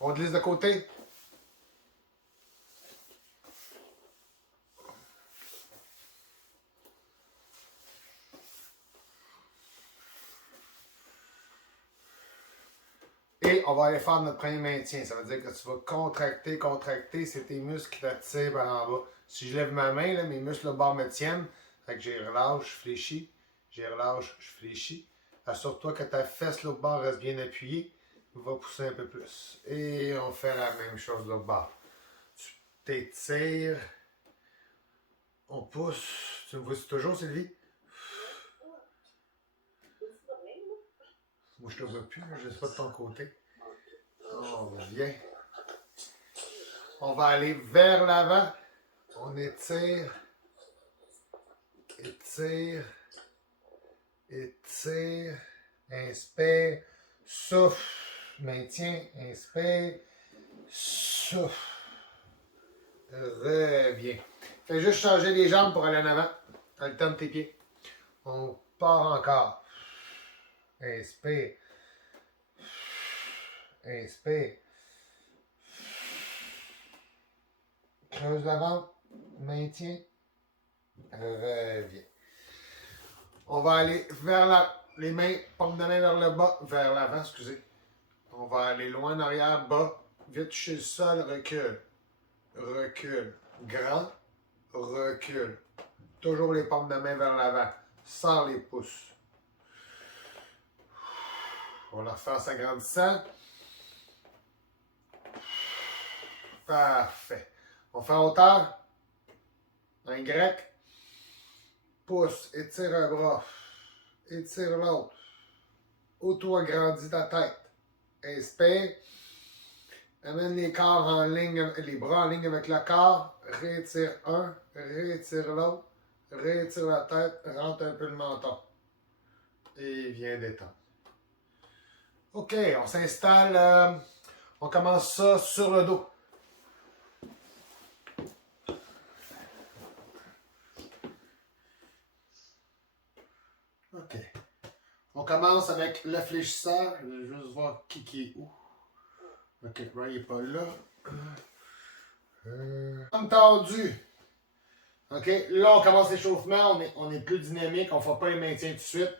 On glisse de côté. Et on va aller faire notre premier maintien. Ça veut dire que tu vas contracter, contracter. C'est tes muscles qui t'attirent par en bas. Si je lève ma main, là, mes muscles au bord me tiennent. Fait que j'ai relâche, je fléchis. J'ai relâche, je fléchis. Assure-toi que ta fesse l'autre bord reste bien appuyée. Va pousser un peu plus. Et on fait la même chose de l'autre bord. Tu t'étires. On pousse. Tu me vois toujours, Sylvie? Moi, je te vois plus. Je ne sais pas de ton côté. On vient. On va aller vers l'avant. On étire. Étire. Étire. Inspire. Souffle. Maintien. Inspire. Souffle. Reviens. Fais juste changer les jambes pour aller en avant. Alterne tes pieds. On part encore. Inspire. Inspire. Creuse la ventre. Maintien. Reviens. On va aller vers les mains, paume de main vers le bas, vers l'avant, excusez. On va aller loin en arrière, bas, vite chez le sol, recule. Recule. Grand, recule. Toujours les paumes de main vers l'avant. Sans les pouces. On la refaire en s'agrandissant. Parfait. On fait en hauteur. Un grec. Pousse, étire un bras. Étire l'autre. Auto-agrandis ta tête. Inspire. Amène les corps en ligne, les bras en ligne avec le corps. Rétire un, rétire l'autre. Rétire la tête, rentre un peu le menton. Et viens détendre. OK, on s'installe. On commence ça sur le dos. OK. On commence avec le fléchisseur. Je vais juste voir qui est où. OK, Ray n'est pas là. Entendu. OK, là, on commence l'échauffement. On est plus dynamique. On ne fait pas les maintiens tout de suite.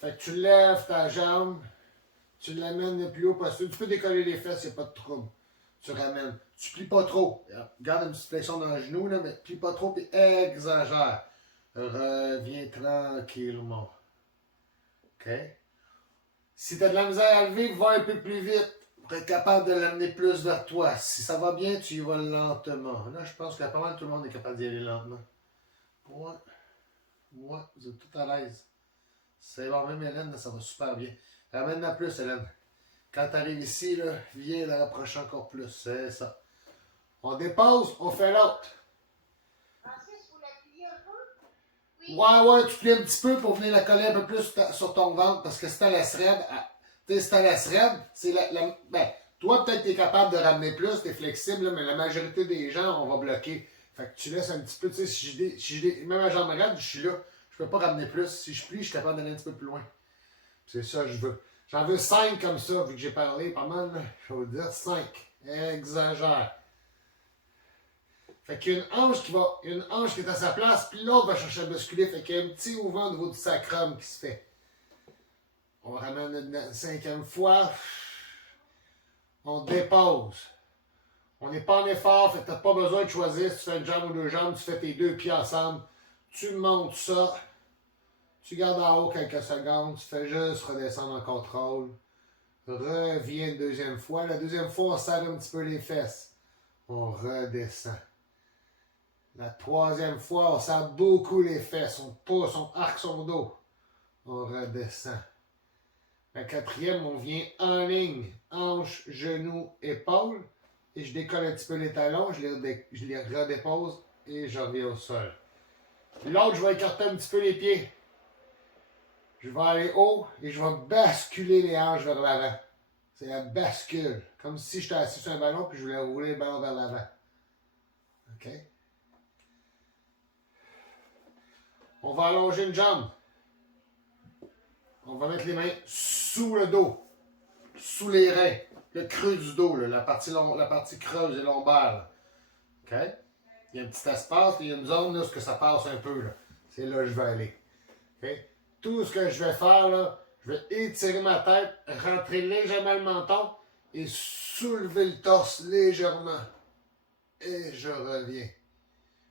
Fait que tu lèves ta jambe. Tu l'amènes le plus haut possible. Tu peux décoller les fesses, il n'y a pas de trouble. Tu ramènes. Tu plies pas trop. Garde une petite flexion dans le genou, là, mais plie pas trop puis exagère. Reviens tranquillement. OK? Si tu as de la misère à lever, va un peu plus vite pour être capable de l'amener plus vers toi. Si ça va bien, tu y vas lentement. Là, je pense que pas mal tout le monde est capable d'y aller lentement. Moi, vous êtes tout à l'aise. C'est bon, même Hélène, là, ça va super bien. Ramène-la plus, Hélène. Quand tu arrives ici, là, viens la rapprocher encore plus. C'est ça. On dépose, on fait l'autre. Francis, faut la plier un peu? Oui. Ouais, tu plies un petit peu pour venir la coller un peu plus sur ton ventre. Parce que si t'as la thread, tu sais, si t'as la thread, c'est ben, toi, peut-être t'es capable de ramener plus, t'es flexible, là, mais la majorité des gens, on va bloquer. Fait que tu laisses un petit peu, tu sais, si j'ai même ma jambe raide, je suis là. Je peux pas ramener plus. Si je plie, je suis capable d'aller un petit peu plus loin. C'est ça que je veux. J'en veux 5 comme ça, vu que j'ai parlé pas mal. Je vais vous dire 5. Exagère. Fait qu'il y a une hanche qui est à sa place, puis l'autre va chercher à basculer. Fait qu'il y a un petit mouvement au niveau du sacrum qui se fait. On ramène une cinquième fois. On dépose. On n'est pas en effort, fait que tu n'as pas besoin de choisir si tu fais une jambe ou deux jambes, tu fais tes deux pieds ensemble. Tu montes ça. Tu gardes en haut quelques secondes, tu fais juste redescendre en contrôle. Reviens une deuxième fois. La deuxième fois, on serre un petit peu les fesses. On redescend. La troisième fois, on serre beaucoup les fesses. On pousse, on arque son dos. On redescend. La quatrième, on vient en ligne. Hanche, genou, épaule. Et je décolle un petit peu les talons, je les redépose et je reviens au sol. L'autre, je vais écarter un petit peu les pieds. Je vais aller haut et je vais basculer les hanches vers l'avant. C'est la bascule. Comme si j'étais assis sur un ballon puis je voulais rouler le ballon vers l'avant. OK? On va allonger une jambe. On va mettre les mains sous le dos, sous les reins. le creux du dos, là, la partie creuse et lombaire. Là. OK? Il y a un petit espace, il y a une zone là, où ça passe un peu. C'est là que je vais aller. OK? Tout ce que je vais faire, là, je vais étirer ma tête, rentrer légèrement le menton et soulever le torse légèrement. Et je reviens.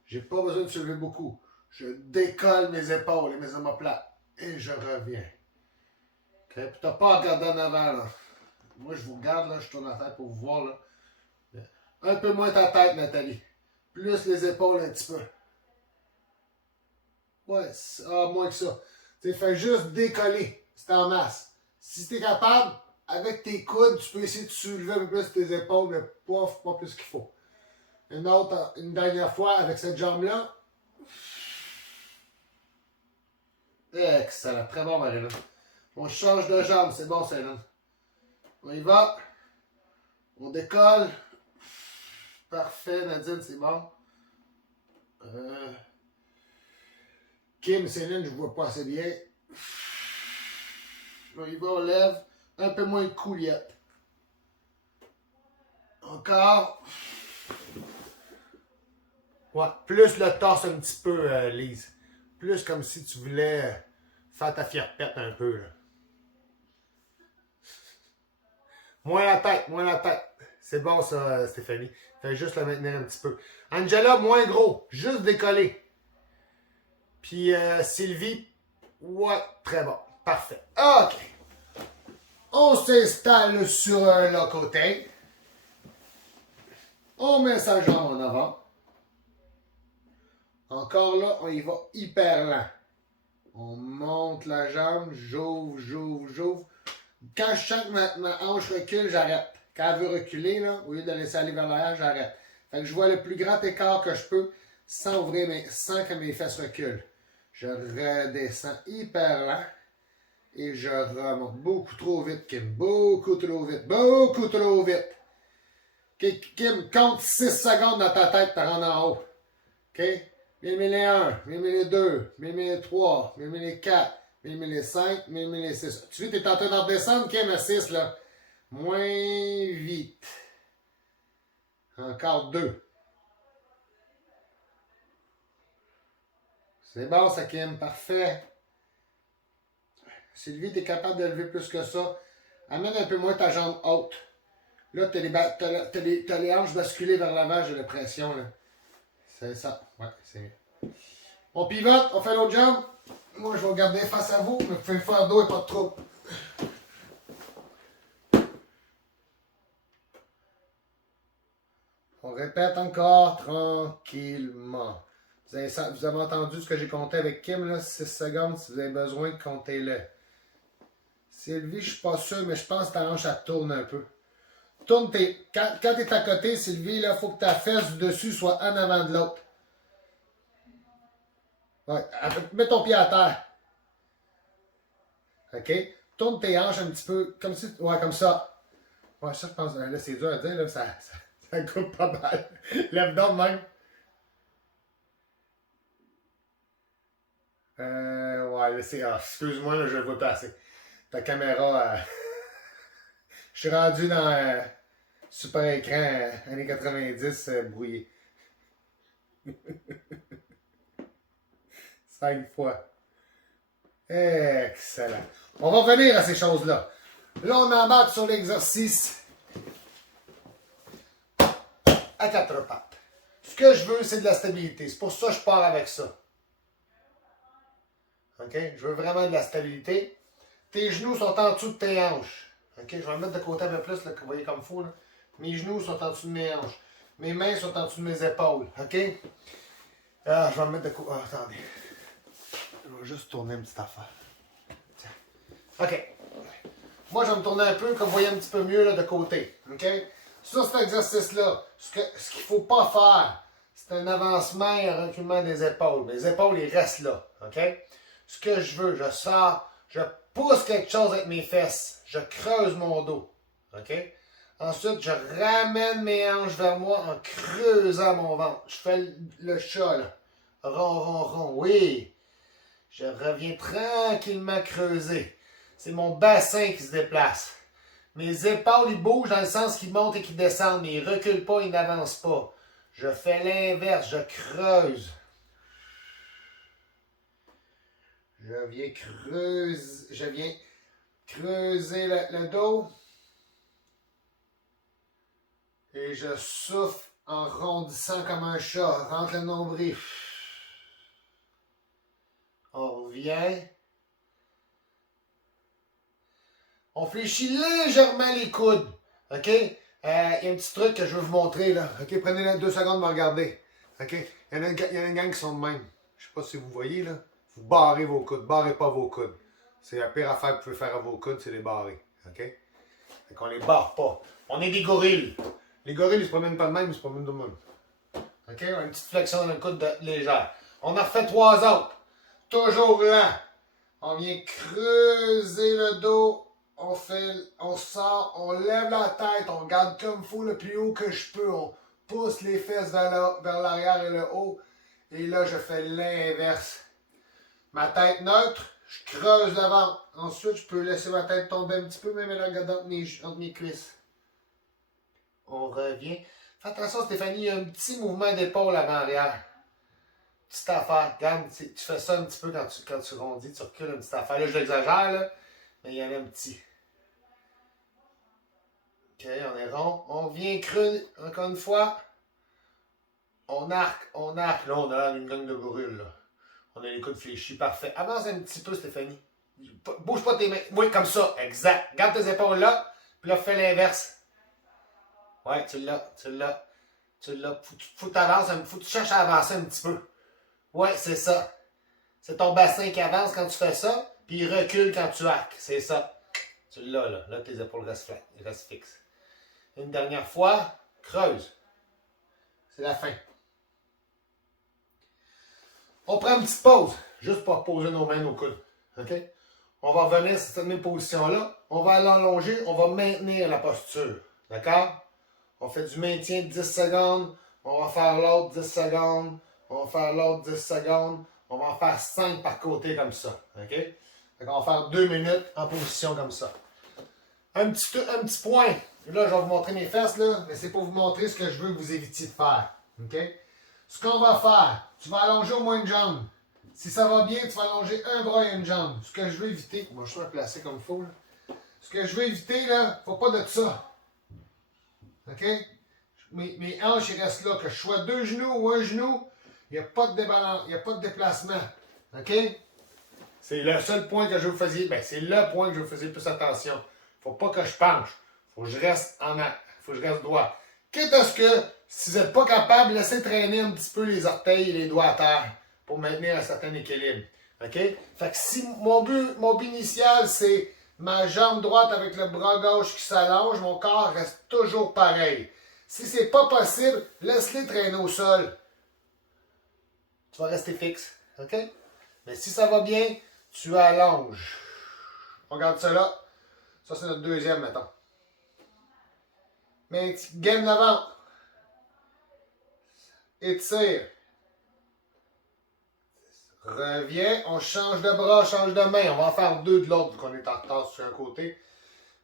J'ai pas besoin de soulever beaucoup. Je décolle mes épaules et mes omoplates. Et je reviens. OK? Puis t'as pas à regarder en avant, là. Moi, je vous regarde, là, je tourne la tête pour vous voir, là. Un peu moins ta tête, Nathalie. Plus les épaules un petit peu. Ouais, moins que ça. Tu fais juste décoller. C'est en masse. Si tu es capable, avec tes coudes, tu peux essayer de soulever un peu plus tes épaules, mais pas plus qu'il faut. Une dernière fois avec cette jambe-là. Excellent. Très bon, Marie-Lynn. On change de jambe. C'est bon, Céline. On y va. On décolle. Parfait, Nadine, c'est bon. Kim, Céline, je ne vois pas assez bien. On y va, on lève. Un peu moins de couillette. Encore. Ouais, plus le torse un petit peu, Lise. Plus comme si tu voulais faire ta fierpette un peu. Là. Moins la tête, moins la tête. C'est bon ça, Stéphanie. Fais juste le maintenir un petit peu. Angela, moins gros. Juste décoller. Puis Sylvie, ouais, très bon. Parfait. OK. On s'installe sur le côté. On met sa jambe en avant. Encore là, on y va hyper lent. On monte la jambe, j'ouvre. Quand je sens que ma hanche recule, j'arrête. Quand elle veut reculer, là, au lieu de laisser aller vers l'arrière, j'arrête. Fait que je vois le plus grand écart que je peux sans que mes fesses reculent. Je redescends hyper lent et je remonte beaucoup trop vite, Kim. Beaucoup trop vite. Kim, compte 6 secondes dans ta tête pour rendre en haut. OK? Mille 1, mille 2, mille 3, mille 4, mille 5, mille 6. Tu vois, tu es en train de redescendre, Kim, à 6, là. Moins vite. Encore 2. C'est bon, ça, Kim. Parfait. Sylvie, tu es capable de lever plus que ça. Amène un peu moins ta jambe haute. Là, tu as les hanches basculées vers l'avant, j'ai l'impression. C'est ça. Ouais, c'est mieux. On pivote, on fait l'autre jambe. Moi, je vais regarder face à vous, mais vous pouvez le faire dos et pas de trouble. On répète encore tranquillement. Vous avez entendu ce que j'ai compté avec Kim, là, 6 secondes. Si vous avez besoin, comptez-le. Sylvie, je ne suis pas sûr, mais je pense que ta hanche, elle tourne un peu. Quand tu es à côté, Sylvie, il faut que ta fesse du dessus soit en avant de l'autre. Ouais, mets ton pied à terre. OK? Tourne tes hanches un petit peu, comme si. Ouais, comme ça. Ouais, ça, je pense. Là, c'est dur à dire, là, ça coupe pas mal. Lève donc même. Ouais, là, c'est. Ah, excuse-moi, là, je le vois pas assez. Ta caméra. Je suis rendu dans super écran années 90 brouillé. 5 fois. Excellent. On va revenir à ces choses-là. Là, on embarque sur l'exercice à 4 pattes. Ce que je veux, c'est de la stabilité. C'est pour ça que je pars avec ça. OK? Je veux vraiment de la stabilité. Tes genoux sont en dessous de tes hanches. OK? Je vais me mettre de côté un peu plus, là, que vous voyez comme il faut. Là. Mes genoux sont en dessous de mes hanches. Mes mains sont en dessous de mes épaules. OK? Ah, je vais me mettre de côté. Oh, attendez. Je vais juste tourner une petite affaire. Tiens. OK. Moi, je vais me tourner un peu, comme vous voyez un petit peu mieux là, de côté. OK? Sur cet exercice-là, ce qu'il ne faut pas faire, c'est un avancement et un reculement des épaules. Mes épaules, ils restent là. OK? Ce que je veux, je sors, je pousse quelque chose avec mes fesses. Je creuse mon dos. OK? Ensuite, je ramène mes hanches vers moi en creusant mon ventre. Je fais le chat, là. Rond. Oui. Je reviens tranquillement creuser. C'est mon bassin qui se déplace. Mes épaules, ils bougent dans le sens qu'ils montent et qu'ils descendent, mais ils ne reculent pas, ils n'avancent pas. Je fais l'inverse, je creuse. Je viens creuser le dos. Et je souffle en rondissant comme un chat. Rentre le nombril. On revient. On fléchit légèrement les coudes. OK? Il y a un petit truc que je veux vous montrer, là. OK? Prenez 2 secondes pour regarder. OK? Il y en a une gang qui sont de même. Je sais pas si vous voyez, là. Vous barrez vos coudes. Barrez pas vos coudes. C'est la pire affaire que vous pouvez faire à vos coudes, c'est les barrer. OK? Fait qu'on les barre pas. On est des gorilles. Les gorilles, ils se promènent pas de même, ils se promènent de même. OK? On a une petite flexion dans le coude légère. On en refait 3 autres. Toujours lent. On vient creuser le dos. On sort, on lève la tête, on garde comme il faut le plus haut que je peux. On pousse les fesses vers l'arrière et le haut. Et là, je fais l'inverse. Ma tête neutre, je creuse le ventre. Ensuite, je peux laisser ma tête tomber un petit peu, même la garde entre mes cuisses. On revient. Fais attention, Stéphanie, il y a un petit mouvement d'épaule avant arrière. Petite affaire. Regarde, tu fais ça un petit peu quand tu rondis, tu recules une petite affaire. Là, je l'exagère, là, mais il y en a un petit. OK, on est rond. On vient creux, encore une fois. On arc. Là, on a une gang de gorilles, là. On a les coudes fléchis, parfait. Avance un petit peu, Stéphanie. Bouge pas tes mains. Oui, comme ça, exact. Garde tes épaules là, puis là, fais l'inverse. Ouais, tu l'as. Faut que tu avances, faut que tu cherches à avancer un petit peu. Ouais, c'est ça. C'est ton bassin qui avance quand tu fais ça, puis il recule quand tu arques. C'est ça. Tu l'as, là. Là, tes épaules restent fixes. Une dernière fois, creuse. C'est la fin. On prend une petite pause, juste pour poser nos mains, nos coudes. OK? On va revenir sur cette même position-là. On va l'allonger, on va maintenir la posture. D'accord? On fait du maintien de 10 secondes. On va faire l'autre 10 secondes. On va faire l'autre 10 secondes. On va en faire 5 par côté comme ça. OK? Fait qu'on va faire 2 minutes en position comme ça. Un petit point. Là, je vais vous montrer mes fesses, là, mais c'est pour vous montrer ce que je veux que vous évitiez de faire. OK? Ce qu'on va faire, tu vas allonger au moins une jambe. Si ça va bien, tu vas allonger un bras et une jambe. Ce que je veux éviter, moi je suis placé comme il faut. Là. Ce que je veux éviter, là, faut pas de ça. OK? Mes hanches, ils restent là. Que je sois 2 genoux ou un genou, il n'y a pas de débalance, il n'y a pas de déplacement. OK? C'est le seul point que je vous faisiez. Ben, c'est le point que je vous faisiez plus attention. Faut pas que je penche. Faut que je reste faut que je reste droit. Quitte à ce que, si vous n'êtes pas capable, laissez traîner un petit peu les orteils et les doigts à terre pour maintenir un certain équilibre. OK? Fait que si mon but initial, c'est ma jambe droite avec le bras gauche qui s'allonge, mon corps reste toujours pareil. Si c'est pas possible, laisse-les traîner au sol. Tu vas rester fixe. OK? Mais si ça va bien, tu allonges. On regarde ça là. Ça, c'est notre deuxième, mettons. Mais gaine le ventre. Étire. Reviens. On change de bras, change de main. On va en faire 2 de l'autre, vu qu'on est en retard sur un côté.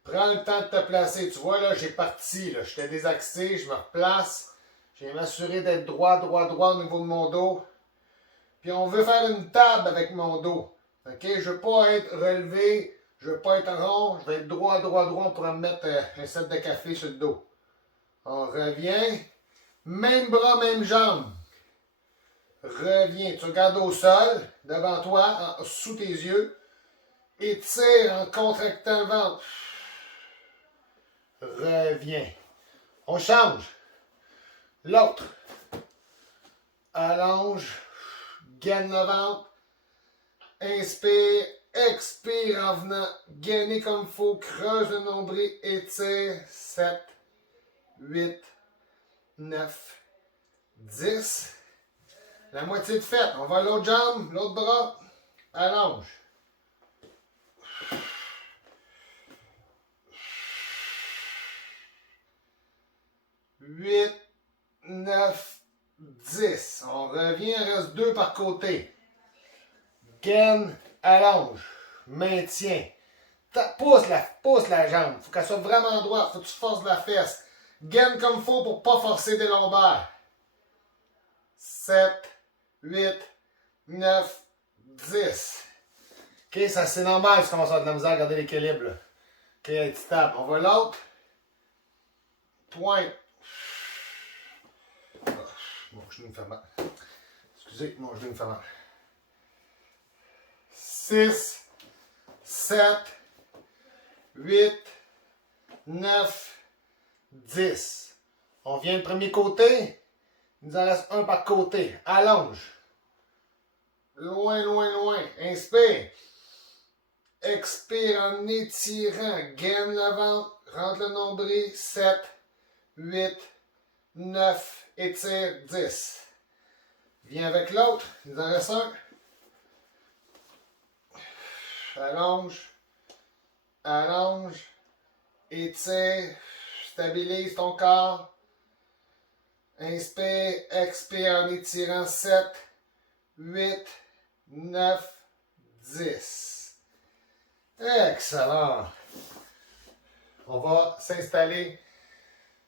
Prends le temps de te placer. Tu vois, là, j'ai parti. Là. J'étais désaxé, je me replace. Je vais m'assurer d'être droit au niveau de mon dos. Puis on veut faire une table avec mon dos. OK? Je ne veux pas être relevé. Je ne veux pas être rond. Je vais être droit. On pourra me mettre un set de café sur le dos. On revient. Même bras, même jambe. Reviens. Tu regardes au sol, devant toi, sous tes yeux. Étire en contractant le ventre. Reviens. On change. L'autre. Allonge. Gaine le ventre. Inspire. Expire en venant. Gainer comme il faut. Creuse le nombril. Étire. 7, 8, 9, 10. La moitié de faite. On va à l'autre jambe, l'autre bras. Allonge. 8, 9, 10. On revient, il reste 2 par côté. Gaine, allonge. Maintien. Pousse la jambe. Faut qu'elle soit vraiment droite. Faut que tu forces la fesse. Gaine comme il faut pour pas forcer des lombaires. 7, 8, 9, 10. OK, ça c'est normal, tu commences à avoir de la misère à garder l'équilibre. Là. OK, être stable. On va l'autre. Pointe. Mon genou me fait mal. Excusez, mon genou me fait mal. 6, 7, 8, 9, 10. On vient le premier côté. Il nous en reste un par côté. Allonge. Loin, loin, loin. Inspire. Expire en étirant. Gaine le ventre. Rentre le nombril. 7, 8, 9. Étire. 10. Viens avec l'autre. Il nous en reste un. Allonge. Allonge. Étire. Stabilise ton corps. Inspire. Expire en étirant. 7, 8, 9, 10. Excellent. On va s'installer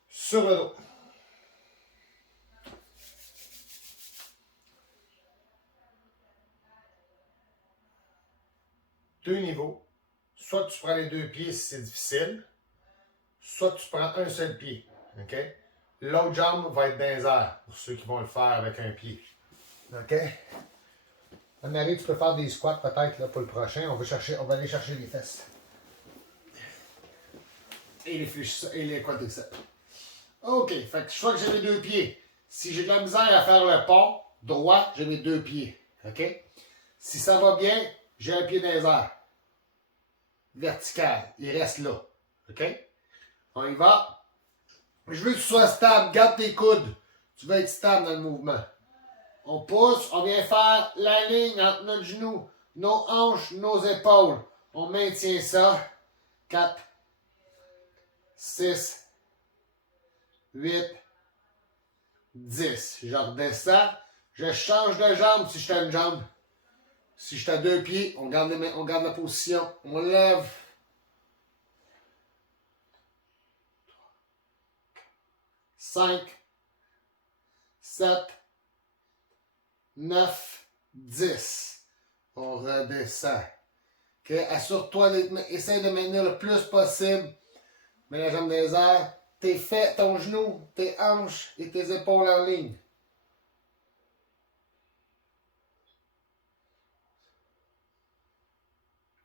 sur le dos. Deux niveaux. Soit tu prends les deux pieds si c'est difficile, soit tu prends un seul pied. OK? L'autre jambe va être dans les airs pour ceux qui vont le faire avec un pied. OK? Anne-Marie, tu peux faire des squats peut-être là, pour le prochain. On va aller chercher les fesses. Et les quadriceps. OK. Fait que je vois que j'ai mes deux pieds. Si j'ai de la misère à faire le pont droit, j'ai mes deux pieds. OK? Si ça va bien, j'ai un pied dans les airs. Vertical. Il reste là. OK? On y va. Je veux que tu sois stable. Garde tes coudes. Tu vas être stable dans le mouvement. On pousse, on vient faire la ligne entre notre genou, nos hanches, nos épaules. On maintient ça. 4, 6, 8, 10. Je redescends. Je change de jambe si je suis à une jambe. Si je suis à deux pieds, on garde la position. On lève. 5, 7, 9, 10. On redescend. OK? Assure-toi, essaye de maintenir le plus possible. Mets la jambe dans les airs. Tes fesses, ton genou, tes hanches et tes épaules en ligne.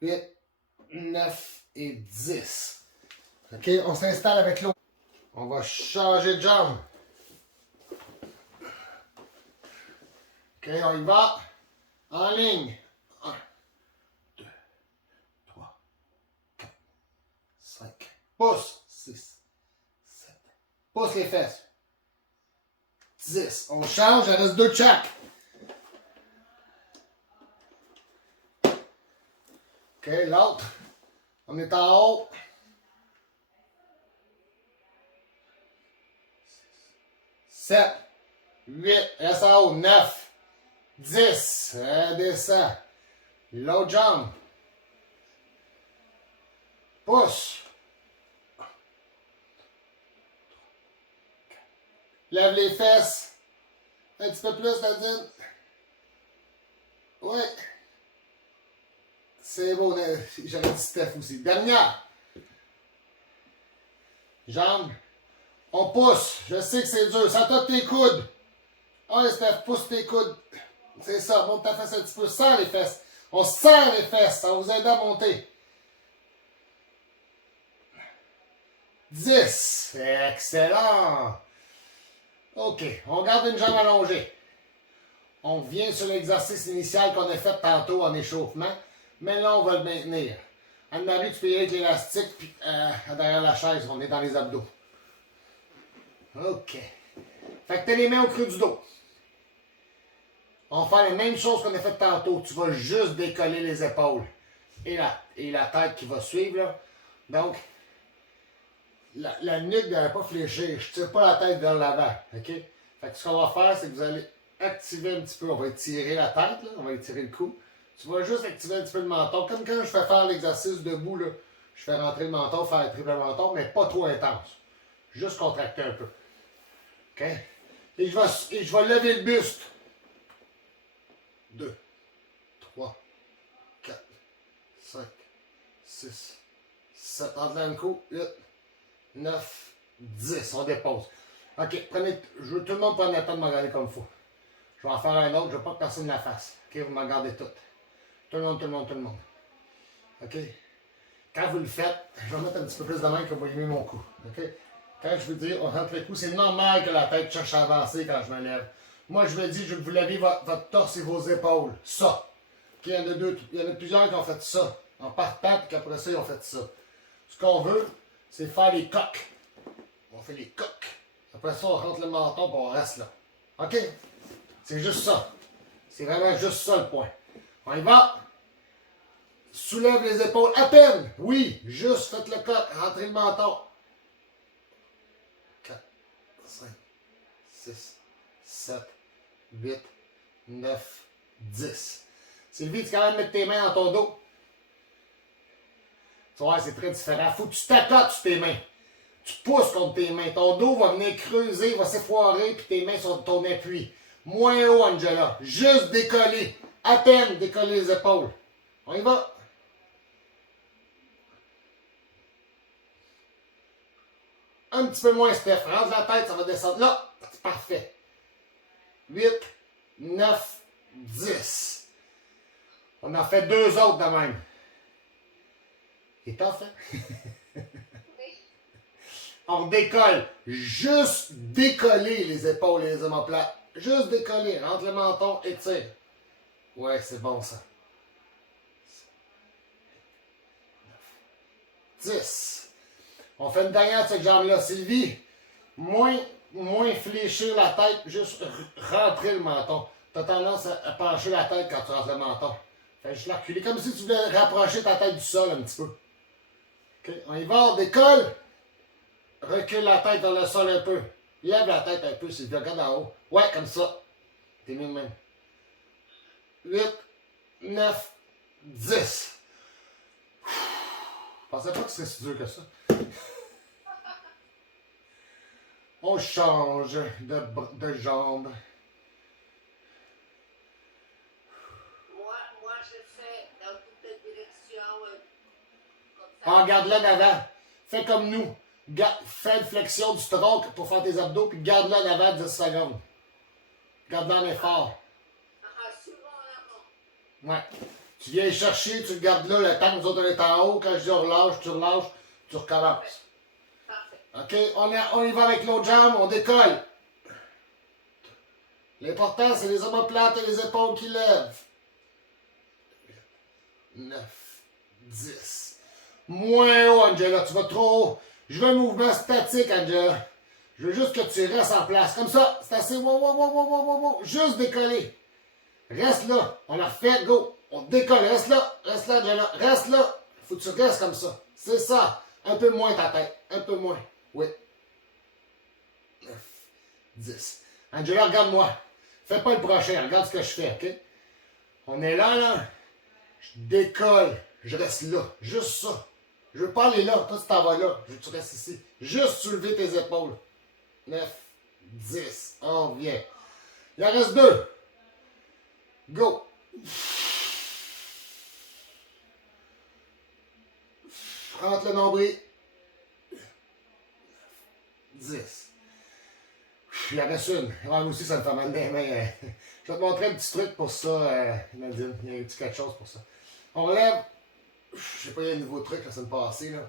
8, 9 et 10. OK? On s'installe avec l'autre. On va changer de jambe. OK, on y va. En ligne. 1, 2, 3, 4, 5. Pousse. 6, 7. Pousse les fesses. 10. On change, il reste 2 de chaque. OK, l'autre. On est en haut. 7, 8, reste en haut, 9, 10, redescend. L'autre jambe. Pousse. Lève les fesses. Un petit peu plus, Nadine. Oui. C'est beau, j'aurais dit Steph aussi. Dernière. Jambe. On pousse. Je sais que c'est dur. Sens-toi tes coudes. Ah, Steph, pousse tes coudes. C'est ça. Monte ta fesse un petit peu. Serre les fesses. On serre les fesses. Ça va vous aider à monter. 10. Excellent. OK. On garde une jambe allongée. On revient sur l'exercice initial qu'on a fait tantôt en échauffement. Mais là, on va le maintenir. Anne-Marie, tu peux y aller avec l'élastique puis derrière la chaise. On est dans les abdos. OK. Fait que tu as les mains au creux du dos. On va faire la même chose qu'on a fait tantôt. Tu vas juste décoller les épaules. Et la tête qui va suivre. Là. Donc, la nuque ne devrait pas fléchir. Je ne tire pas la tête vers l'avant. OK? Fait que ce qu'on va faire, c'est que vous allez activer un petit peu. On va étirer la tête. Là. On va étirer le cou. Tu vas juste activer un petit peu le menton. Comme quand je fais faire l'exercice debout. Là. Je fais rentrer le menton, faire le triple menton, mais pas trop intense. Juste contracter un peu. OK? Et je vais lever le buste. 2, 3, 4, 5, 6, 7. Entre le cou. 8, 9, 10. On dépose. OK, je veux tout le monde prendre le temps de me regarder comme il faut. Je vais en faire un autre, je ne veux pas que personne la fasse. OK, vous me regardez toutes. Tout le monde, tout le monde, tout le monde. OK? Quand vous le faites, je vais mettre un petit peu plus de main que vous voyez mieux mon cou. OK? Quand je vous dis, on rentre le cou, c'est normal que la tête cherche à avancer quand je me lève. Moi, je me dis, je veux que vous levez votre torse et vos épaules. Ça. OK, il y en a plusieurs qui ont fait ça. En partant, puis qu'après ça, ils ont fait ça. Ce qu'on veut, c'est faire les coques. On fait les coques. Après ça, on rentre le menton et on reste là. OK? C'est juste ça. C'est vraiment juste ça le point. On y va. Soulève les épaules à peine. Oui, juste faites le coq. Rentrez le menton. 4, 5, 6, 7, 8, 9, 10. Sylvie, tu peux quand même mettre tes mains dans ton dos. Tu vois, c'est très différent. Faut que tu t'accotes sur tes mains. Tu pousses contre tes mains. Ton dos va venir creuser, va s'effoirer, puis tes mains sont ton appui. Moins haut, Angela. Juste décoller. À peine décoller les épaules. On y va. Un petit peu moins, Steph. Rentre la tête, ça va descendre. Là, c'est parfait. 8, 9, 10. On en fait 2 autres de même. C'est tough, hein? On décolle. Juste décoller les épaules et les omoplates. Juste décoller. Rentre le menton, étire. Ouais, c'est bon ça. 10. On fait une dernière de cette jambe-là. Sylvie, moins fléchir la tête, juste rentrer le menton. Tu as tendance à pencher la tête quand tu rentres le menton. Fais juste la reculer, comme si tu voulais rapprocher ta tête du sol un petit peu. OK, on y va, on décolle. Recule la tête vers le sol un peu. Lève la tête un peu, Sylvie, regarde en haut. Ouais, comme ça. T'es mieux de même. 8, 9, 10. Je pensais pas que ce serait si dur que ça. On change de jambe. Moi, je fais dans toutes les directions. Comme ça. Ah, garde-la d'avant. Fais comme nous. Fais une flexion du tronc pour faire tes abdos, puis garde-la d'avant 10 secondes. Garde-la en effort. Souvent en avant. Ouais. Tu viens chercher, tu le gardes là, le temps que nous autres on est en haut. Quand je dis on relâche, tu recommences. Parfait. OK, on y va avec l'autre jambe, on décolle. L'important, c'est les omoplates et les épaules qui lèvent. 9, 10. Moins haut, Angela, tu vas trop haut. Je veux un mouvement statique, Angela. Je veux juste que tu restes en place. Comme ça, c'est assez. Wow. Juste décoller. Reste là. On la refait, go. On décolle. Reste là, Angela. Reste là. Faut que tu restes comme ça. C'est ça. Un peu moins ta tête. Un peu moins. Oui. 9, 10. Angela, regarde-moi. Fais pas le prochain. Regarde ce que je fais, OK? On est là. Je décolle. Je reste là. Juste ça. Je veux pas aller là. Toi, tu t'en vas là. Je veux que tu restes ici. Juste soulever tes épaules. 9, 10. On vient. Il en reste 2. Go. Rentre le nombril. 10. Il en reste une. Moi aussi, ça me fait mal des mains. Je vais te montrer un petit truc pour ça, Nadine. Il y a un petit quelque chose pour ça. On relève. Je sais pas, il y a un nouveau truc la semaine passée. Là.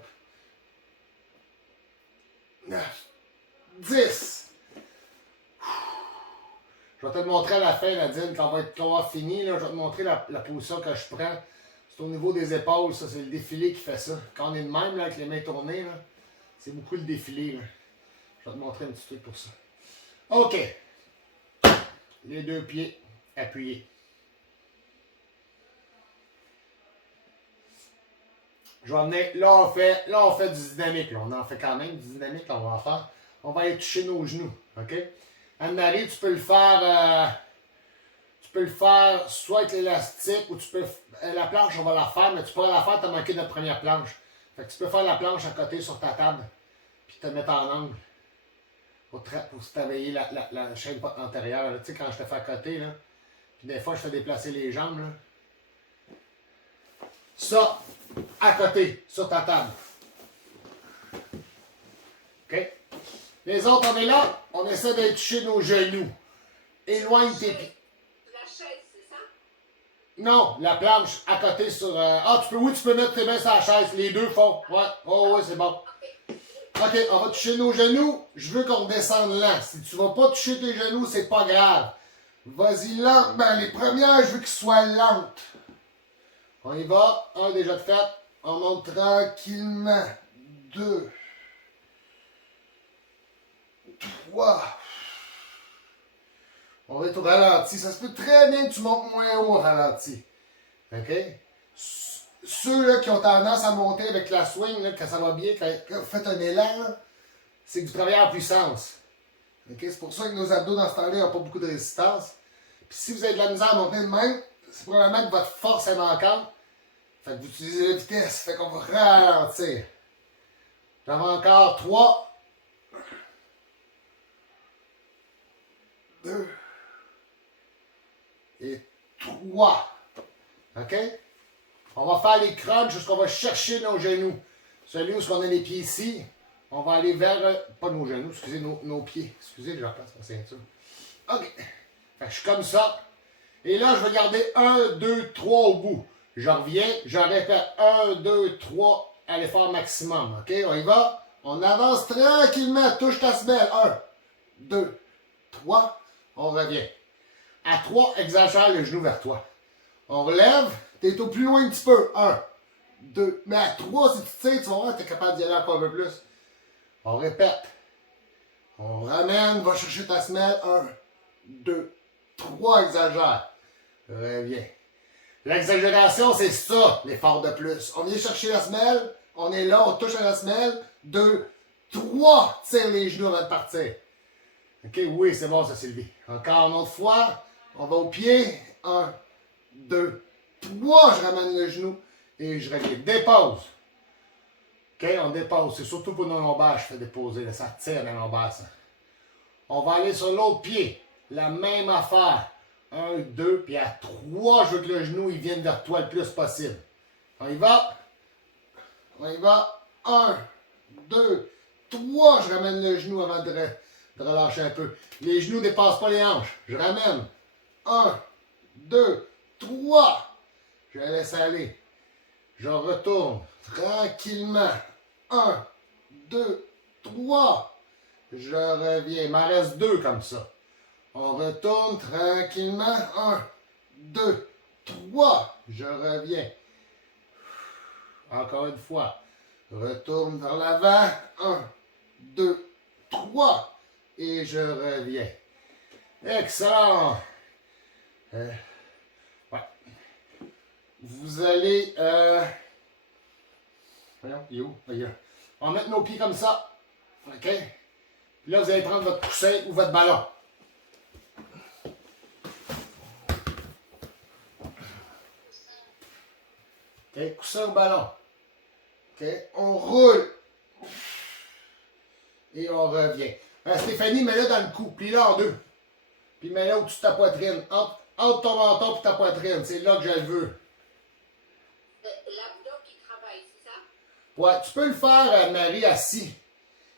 9. 10. Je vais te le montrer à la fin, Nadine, quand on va finir. Là, je vais te montrer la position que je prends. C'est au niveau des épaules, ça. C'est le défilé qui fait ça. Quand on est de même, là, avec les mains tournées, là, c'est beaucoup le défilé. Là. Je vais te montrer un petit truc pour ça. OK. Les 2 pieds appuyés. Je vais venir. Là, on fait du dynamique. Là. On en fait quand même du dynamique. Là, on va en faire. On va aller toucher nos genoux. OK? Anne-Marie, tu peux le faire. Soit avec l'élastique ou tu peux. La planche, on va la faire, mais tu pourras la faire, tu as manqué notre première planche. Fait que tu peux faire la planche à côté sur ta table, puis te mettre en angle pour travailler la chaîne antérieure. Tu sais, quand je te fais à côté, là, puis des fois, je fais déplacer les jambes. Là. Ça, à côté, sur ta table. OK? Les autres, on est là, on essaie de toucher nos genoux. Éloigne tes pieds. La chaise, c'est ça? Non, la planche à côté sur... oui, tu peux mettre tes mains sur la chaise. Les deux font. Ouais, oh, ouais, c'est bon. OK, on va toucher nos genoux. Je veux qu'on descende lent. Si tu vas pas toucher tes genoux, c'est pas grave. Vas-y lentement. Les premières, je veux qu'elles soient lentes. On y va. Un déjà de fait. On monte tranquillement. 2. 3. On va être au ralenti. Ça se peut très bien que tu montes moins haut au ralenti. OK? Ceux là, qui ont tendance à monter avec la swing, là, quand ça va bien, quand vous faites un élan, c'est que vous travaillez en puissance. OK? C'est pour ça que nos abdos dans ce temps-là n'ont pas beaucoup de résistance. Puis si vous avez de la misère à monter de même, c'est probablement que votre force est manquante. Fait que vous utilisez la vitesse. Fait qu'on va ralentir. J'en ai encore 3. 2. Et 3. OK? On va faire les crunchs jusqu'on va chercher nos genoux. Celui où on a les pieds ici, on va aller vers... pas nos genoux, excusez, nos pieds. Excusez, je replace ma ceinture. OK. Fait que je suis comme ça. Et là, je vais garder 1, 2, 3 au bout. Je reviens, je répète 1, 2, 3 à l'effort maximum. OK? On y va. On avance tranquillement. Touche ta semelle. 1, 2, 3. On revient. À 3, exagère le genou vers toi. On relève. T'es au plus loin un petit peu. 1, 2. Mais à 3, si tu tires, tu vas voir, t'es capable d'y aller encore un peu plus. On répète. On ramène, va chercher ta semelle. 1, 2, 3, exagère. Reviens. L'exagération, c'est ça, l'effort de plus. On vient chercher la semelle. On est là, on touche à la semelle. 2, 3, tire les genoux avant de partir. OK, oui, c'est bon ça, Sylvie. Encore une autre fois. On va au pied. 1, 2, 3, je ramène le genou et je reviens. Dépose. OK, on dépose. C'est surtout pour nos lombaires, je fais déposer. Là, ça tire la lombaire, ça. On va aller sur l'autre pied. La même affaire. 1, 2, puis à 3, je veux que le genou il vienne vers toi le plus possible. On y va. On y va. 1, 2, 3, je ramène le genou avant de relâcher un peu. Les genoux ne dépassent pas les hanches. Je ramène. 1, 2, 3. Je laisse aller. Je retourne tranquillement. 1, 2, 3. Je reviens. Il m'en reste 2 comme ça. On retourne tranquillement. 1, 2, 3. Je reviens. Encore une fois. Retourne vers l'avant. 1, 2, 3. Et je reviens. Excellent. Ouais. Vous allez... Voyons, il est où? Il est là. On va mettre nos pieds comme ça. OK? Puis là, vous allez prendre votre coussin ou votre ballon. OK? Coussin ou ballon. OK? On roule. Et on revient. Stéphanie, mets-le dans le cou. Plie-le en 2. Puis mets-le au-dessus de ta poitrine. Entre ton menton et ta poitrine. C'est là que je le veux. L'abdos qui travaille, c'est ça? Ouais, tu peux le faire, Marie, assis.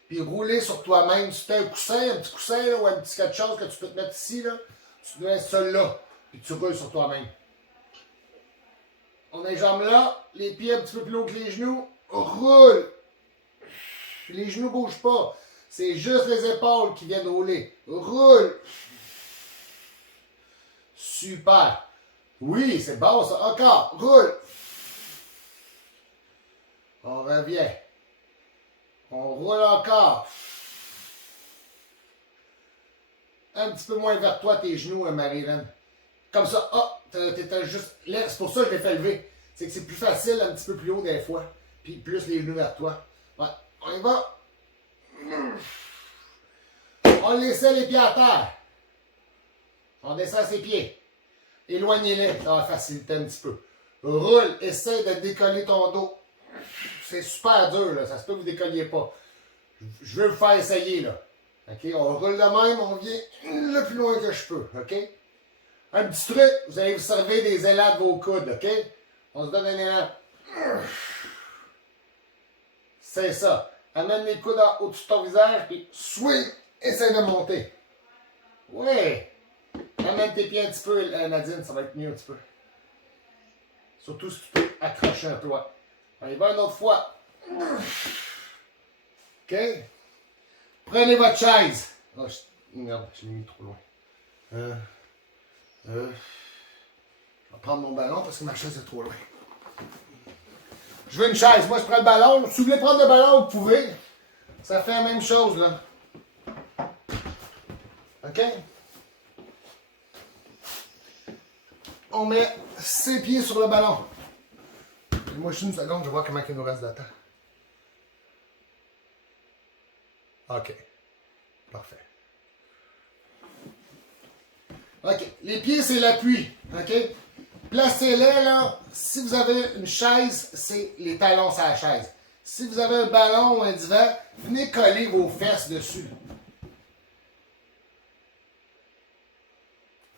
Puis rouler sur toi-même. Si tu as un petit coussin là, ou un petit quelque chose que tu peux te mettre ici, là, tu te mets ça là. Puis tu roules sur toi-même. On a les jambes là, les pieds un petit peu plus haut que les genoux. Roule. Les genoux ne bougent pas. C'est juste les épaules qui viennent rouler. Roule. Super. Oui, c'est bon ça. Encore. Roule. On revient. On roule encore. Un petit peu moins vers toi tes genoux, Marilyn. Comme ça. Ah, t'étais juste... C'est pour ça que je l'ai fait lever. C'est que c'est plus facile un petit peu plus haut des fois. Puis plus les genoux vers toi. Ouais. On y va. On laissait les pieds à terre. On descend ses pieds. Éloignez-les. Ça va faciliter un petit peu. Roule. Essaie de décoller ton dos. c'est super dur, là. Ça se peut que vous ne décolliez pas. Je veux vous faire essayer, là. OK? On roule de même, on vient le plus loin que je peux. OK? Un petit truc, vous allez vous servir des élans de vos coudes. OK? On se donne un élan. C'est ça. Amène les coudes au-dessus de ton visage, puis swing. Essaye de monter. Oui. Amène tes pieds un petit peu, Nadine, ça va être mieux un petit peu. Surtout si tu peux accrocher un peu. Ouais. On y va une autre fois. OK? Prenez votre chaise. Oh, non, je l'ai mis trop loin. Je vais prendre mon ballon parce que ma chaise est trop loin. Je veux une chaise. Moi, je prends le ballon. Si vous voulez prendre le ballon, vous pouvez. Ça fait la même chose, là. OK? On met ses pieds sur le ballon. Et moi, je suis une seconde, je vais voir comment il nous reste de temps. OK. Parfait. OK. Les pieds, c'est l'appui. OK? Placez-les, là. Si vous avez une chaise, c'est les talons sur la chaise. Si vous avez un ballon ou un divan, venez coller vos fesses dessus.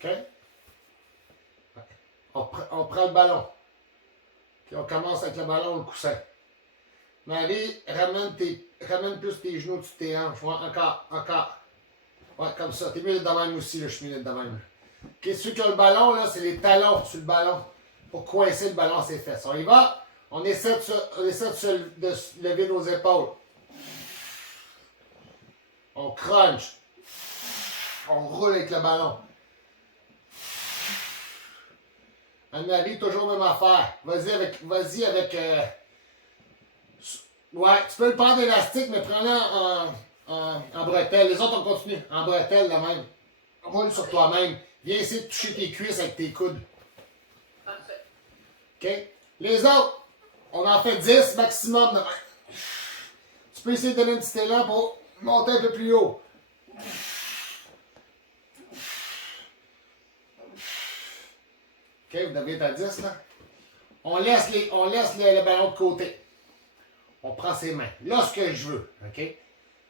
OK? On prend le ballon. Puis on commence avec le ballon, le coussin. Marie, ramène plus tes genoux au-dessus de tes hanches. Ouais, encore. Ouais, comme ça. T'es mieux d'être de même aussi, là. Je suis mieux d'être de même. OK, ceux qui ont le ballon, là, c'est les talons sur le ballon. Pour coincer le ballon à ses fesses. On y va. On essaie de se lever nos épaules. On crunch. On roule avec le ballon. Anne-Marie, toujours même affaire. Vas-y avec. Ouais, tu peux le prendre élastique, mais prends-le en bretelle. Les autres, on continue. En bretelle, de même. Roule sur toi-même. Viens essayer de toucher tes cuisses avec tes coudes. Parfait. OK? Les autres, on en fait 10 maximum de même. Tu peux essayer de donner un petit élan pour monter un peu plus haut. OK, vous devez être à 10 là. On laisse le ballon de côté. On prend ses mains. Là, ce que je veux, OK?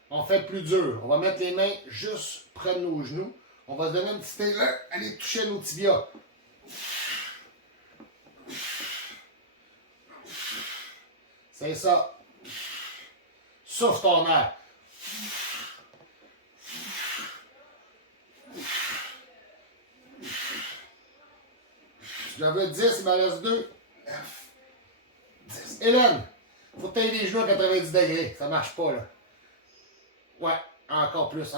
On fait plus dur. On va mettre les mains juste près de nos genoux. On va se donner un petit élan, aller toucher nos tibias. C'est ça. Souffle ton air. J'en veux 10, il m'en reste 2. 10. Hélène, faut que tu aies les genoux à 90 degrés. Ça marche pas, là. Ouais, encore plus.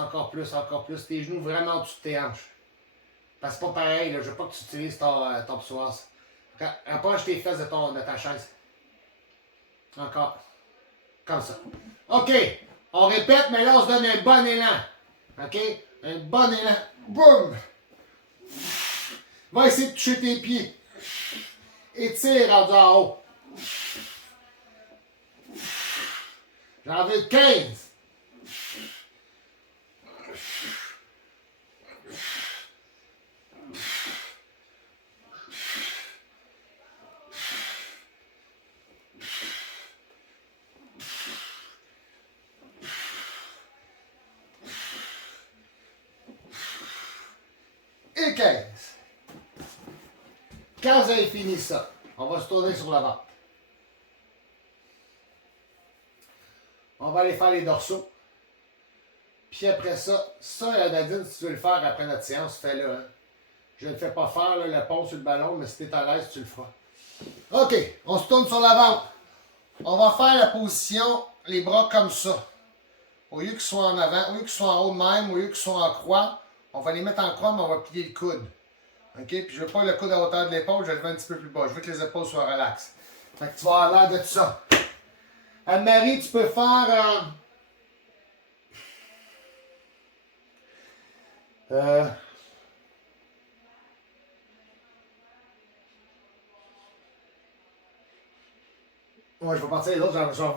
Tes genoux vraiment au-dessus de tes hanches. Parce que c'est pas pareil, là. Je veux pas que tu utilises ton psoas. Approche tes fesses de ta chaise. Encore. Comme ça. OK. On répète, mais là, on se donne un bon élan. OK? Un bon élan. Boum! Va essayer de toucher tes pieds. Étire en haut. J'en veux 15. Et 15. Quand vous avez fini ça, on va se tourner sur l'avant. On va aller faire les dorsaux. Puis après ça, Nadine, si tu veux le faire après notre séance, fais-le. Hein. Je ne le fais pas faire, là, le pont sur le ballon, mais si tu es à l'aise, tu le feras. OK, on se tourne sur l'avant. On va faire la position, les bras comme ça. Au lieu qu'ils soient en avant, au lieu qu'ils soient en haut de même, au lieu qu'ils soient en croix, on va les mettre en croix, mais on va plier le coude. OK? Puis je veux pas le coude à hauteur de l'épaule, je le veux un petit peu plus bas. Je veux que les épaules soient relaxes. Fait que tu vas avoir l'air de ça. Anne-Marie, tu peux faire... Ouais, je vais partir les autres, j'en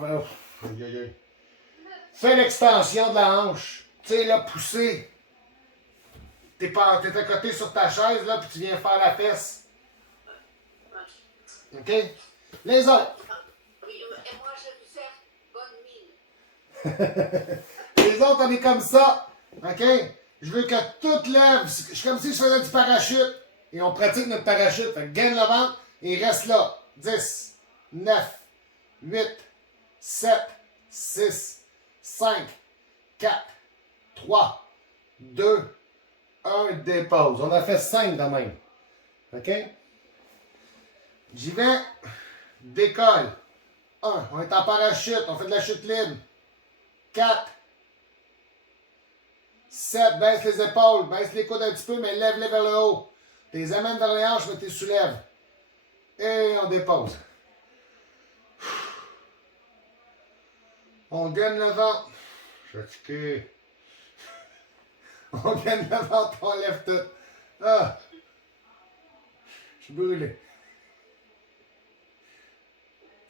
fais l'extension de la hanche. Tu sais, là, pousser. T'es à côté sur ta chaise, là, puis tu viens faire la fesse. OK? Les autres. Oui, et moi, je Les autres, on est comme ça. OK? Je veux que tout lève. C'est comme si je faisais du parachute. Et on pratique notre parachute. Fait que gaine le ventre et reste là. 10, 9, 8, 7, 6, 5, 4, 3, 2, 1, dépose. On a fait 5 de même. OK? J'y vais. Décolle. 1. On est en parachute. On fait de la chute libre. 4. 7. Baisse les épaules. Baisse les coudes un petit peu, mais lève-les vers le haut. Tu les amènes vers les hanches, mais tu les soulèves. Et on dépose. On gagne le ventre. Je suis fatigué. On gagne le ventre, on lève tout. Ah! Je suis brûlé.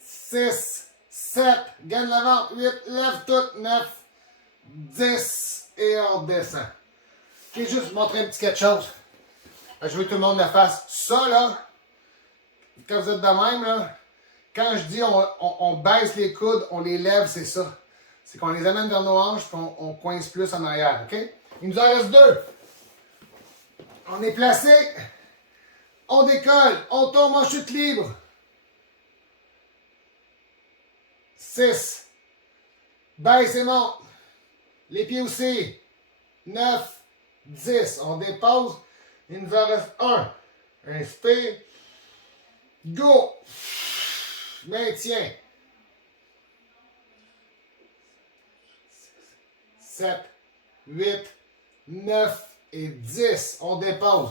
6, 7, gagne le ventre. 8, lève tout. 9, 10 et on descend. Ok, juste vous montrer un petit quelque chose. Je veux que tout le monde le fasse. Ça, là, quand vous êtes de même, là, quand je dis on baisse les coudes, on les lève, c'est ça. C'est qu'on les amène vers nos hanches et on coince plus en arrière, OK? Il nous en reste 2. On est placé. On décolle. On tombe en chute libre. 6. Baisse et monte. Les pieds aussi. 9, 10. On dépose. Il nous en reste 1. Inspire. Go. Maintien. 7, 8, 9 et 10. On dépose.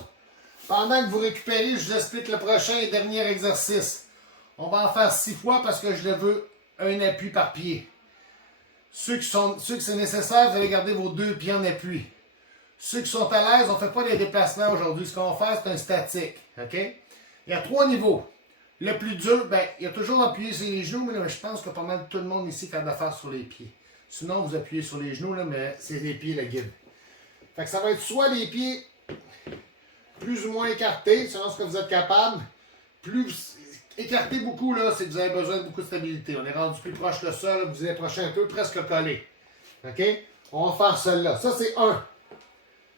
Pendant que vous récupérez, je vous explique le prochain et dernier exercice. On va en faire 6 fois parce que je le veux un appui par pied. Ceux que c'est nécessaire, vous allez garder vos 2 pieds en appui. Ceux qui sont à l'aise, on ne fait pas des déplacements aujourd'hui. Ce qu'on va faire, c'est un statique. OK? Il y a 3 niveaux. Le plus dur, ben, il y a toujours appuyé sur les genoux, mais là, je pense que pas mal tout le monde ici est capable de faire sur les pieds. Sinon, vous appuyez sur les genoux, là, mais c'est les pieds le guide. Fait que ça va être soit les pieds plus ou moins écartés, selon ce que vous êtes capable. Plus écartés beaucoup, là, c'est que vous avez besoin de beaucoup de stabilité. On est rendu plus proche que ça, là, vous vous approchez un peu, presque collé. OK? On va faire celle-là. Ça, c'est 1.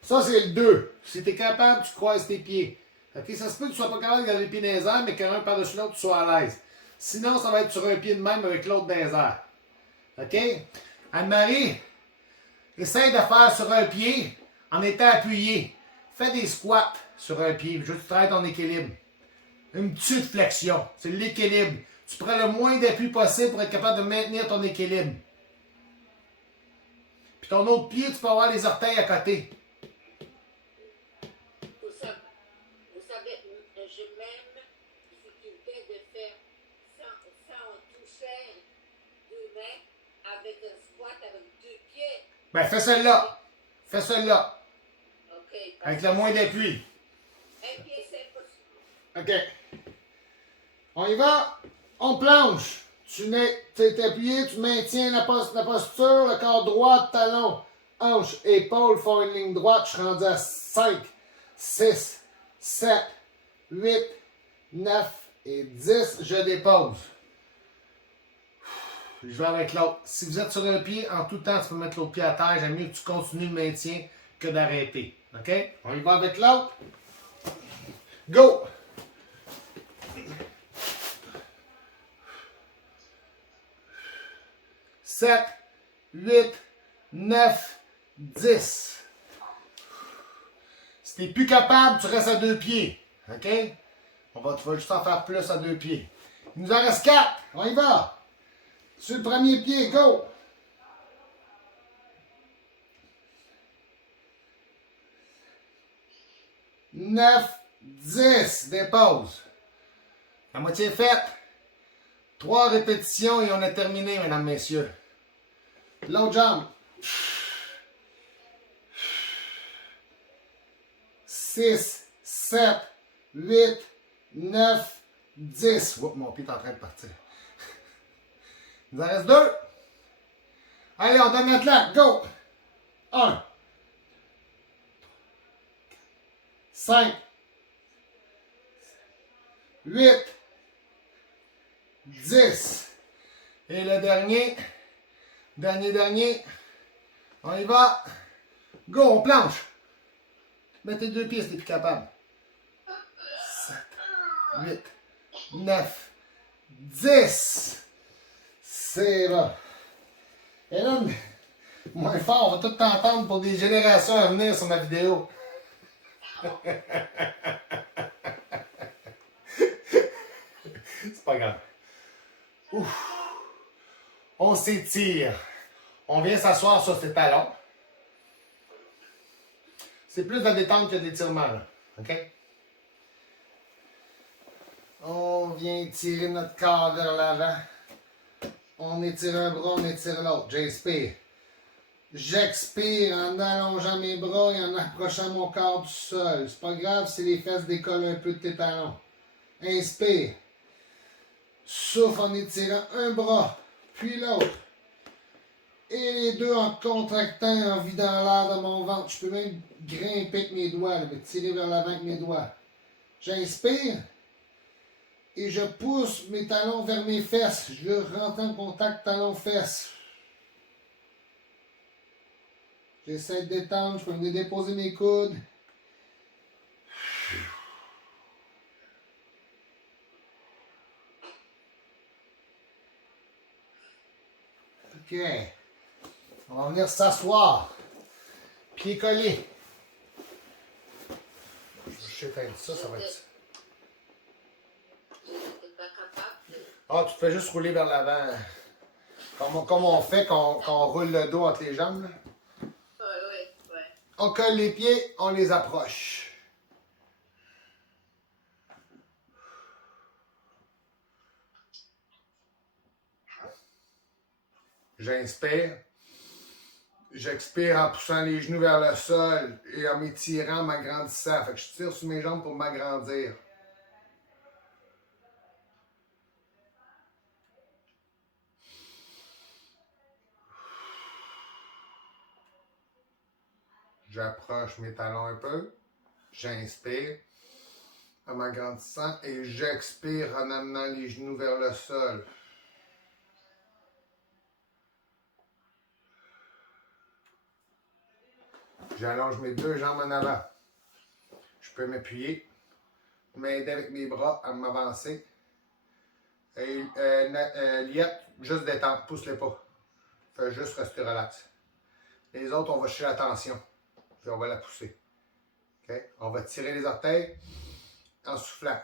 Ça, c'est le 2. Si tu es capable, tu croises tes pieds. OK? Ça se peut que tu ne sois pas capable de garder les pieds dans les airs, mais qu'un par-dessus l'autre, tu sois à l'aise. Sinon, ça va être sur un pied de même avec l'autre dans les airs. OK? Anne-Marie, essaye de faire sur un pied en étant appuyé. Fais des squats sur un pied. Juste travailler ton équilibre. Une petite flexion. C'est l'équilibre. Tu prends le moins d'appui possible pour être capable de maintenir ton équilibre. Puis ton autre pied, tu peux avoir les orteils à côté. Vous savez, j'ai même difficulté de faire sans toucher 2 mains avec un squat avec 2 pieds. Ben, fais celle-là. Fais celle-là. OK. Avec le moins d'appui. Un pied, c'est possible. OK. On y va. On planche. Tu es appuyé, tu maintiens la posture, le corps droit, talon, hanche, épaule, font une ligne droite. Je suis rendu à 5, 6, 7, 8, 9 et 10. Je dépose. Je vais avec l'autre. Si vous êtes sur un pied, en tout temps, tu peux mettre l'autre pied à terre. J'aime mieux que tu continues le maintien que d'arrêter. OK? On y va avec l'autre. Go! Sept, 8, 9, 10. Si tu n'es plus capable, tu restes à 2 pieds. OK? Tu vas juste en faire plus à 2 pieds. Il nous en reste 4. On y va. Sur le premier pied, go! Neuf, 10. Dépose. La moitié est faite. 3 répétitions et on a terminé, mesdames, messieurs. L'autre jambe. 6, 7, 8, 9, 10. Oups, mon pied est en train de partir. Il nous en reste 2. Allez, on donne notre lac. Go! 1. 5. 8. 10. Et le dernier. Dernier. On y va. Go, on planche. Mets tes deux pieds si t'es plus capable. 7, 8, 9, 10. C'est bon. Et là, moins fort, on va tout t'entendre pour des générations à venir sur ma vidéo. C'est pas grave. Ouf. On s'étire. On vient s'asseoir sur ses talons. C'est plus de la détente que de l'étirement, là. OK? On vient tirer notre corps vers l'avant. On étire un bras, on étire l'autre. J'inspire. J'expire en allongeant mes bras et en approchant mon corps du sol. C'est pas grave si les fesses décollent un peu de tes talons. Inspire. Souffle en étirant un bras, puis l'autre. Et les deux en contractant, en vidant l'air dans mon ventre. Je peux même grimper avec mes doigts, là, mais tirer vers l'avant avec mes doigts. J'inspire. Et je pousse mes talons vers mes fesses. Je rentre en contact talons-fesses. J'essaie de détendre. Je peux me déposer mes coudes. OK. On va venir s'asseoir. Pieds collés. Je vais éteindre ça, ça va être... Ah, tu te fais juste rouler vers l'avant. Comme on fait quand on roule le dos entre les jambes. Là. Ouais. On colle les pieds, on les approche. J'inspire. J'expire en poussant les genoux vers le sol et en m'étirant, m'agrandissant. Fait que je tire sur mes jambes pour m'agrandir. J'approche mes talons un peu. J'inspire en m'agrandissant et j'expire en amenant les genoux vers le sol. J'allonge mes deux jambes en avant. Je peux m'appuyer, m'aider avec mes bras à m'avancer. Et Liette, juste détendre, pousse-les pas. Fais juste rester relax. Les autres, on va chercher la tension. Puis on va la pousser. Okay? On va tirer les orteils en soufflant.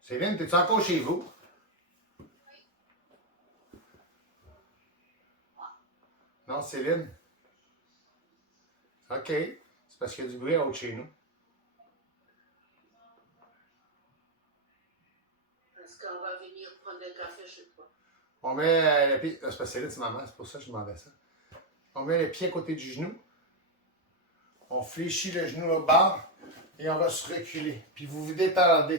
Céline, t'es-tu encore chez vous? Non, Céline? OK. C'est parce qu'il y a du bruit en haut de chez nous. Est-ce qu'on va venir prendre un café chez toi? On met le pied... C'est parce que Céline, c'est maman, c'est pour ça que je demandais ça. On met le pied à côté du genou. On fléchit le genou au bas et on va se reculer. Puis vous vous détendez.